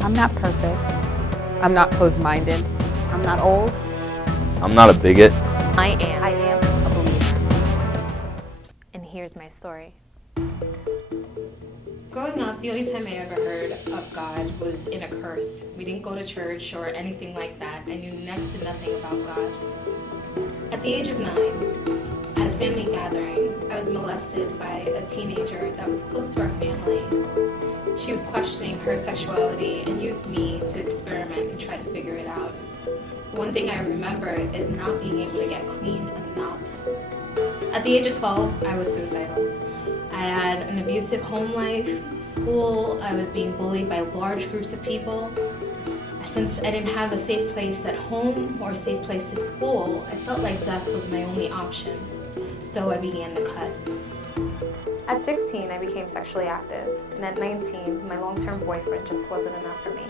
I'm not perfect. I'm not closed-minded. I'm not old. I'm not a bigot. I am a believer. And here's my story. Growing up, the only time I ever heard of God was in a curse. We didn't go to church or anything like that. I knew next to nothing about God. At the age of 9, at a family gathering, I was molested by a teenager that was close to our family. She was questioning her sexuality and used me to experiment and try to figure it out. One thing I remember is not being able to get clean enough. At the age of 12, I was suicidal. I had an abusive home life, school, I was being bullied by large groups of people. Since I didn't have a safe place at home or a safe place to school, I felt like death was my only option. So I began to cut. At 16, I became sexually active, and at 19, my long-term boyfriend just wasn't enough for me.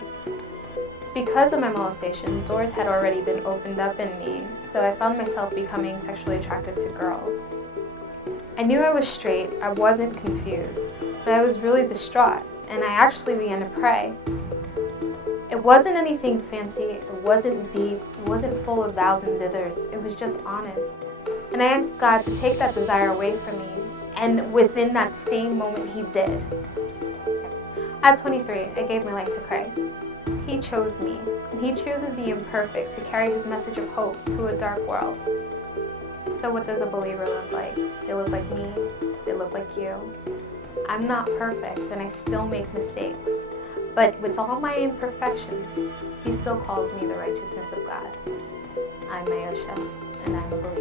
Because of my molestation, doors had already been opened up in me, so I found myself becoming sexually attracted to girls. I knew I was straight, I wasn't confused, but I was really distraught, and I actually began to pray. It wasn't anything fancy, it wasn't deep, it wasn't full of thous and thithers, it was just honest. And I asked God to take that desire away from me, and within that same moment, He did. At 23, I gave my life to Christ. He chose me, and He chooses the imperfect to carry His message of hope to a dark world. So what does a believer look like? They look like me, they look like you. I'm not perfect, and I still make mistakes. But with all my imperfections, He still calls me the righteousness of God. I'm Myosha, and I'm a believer.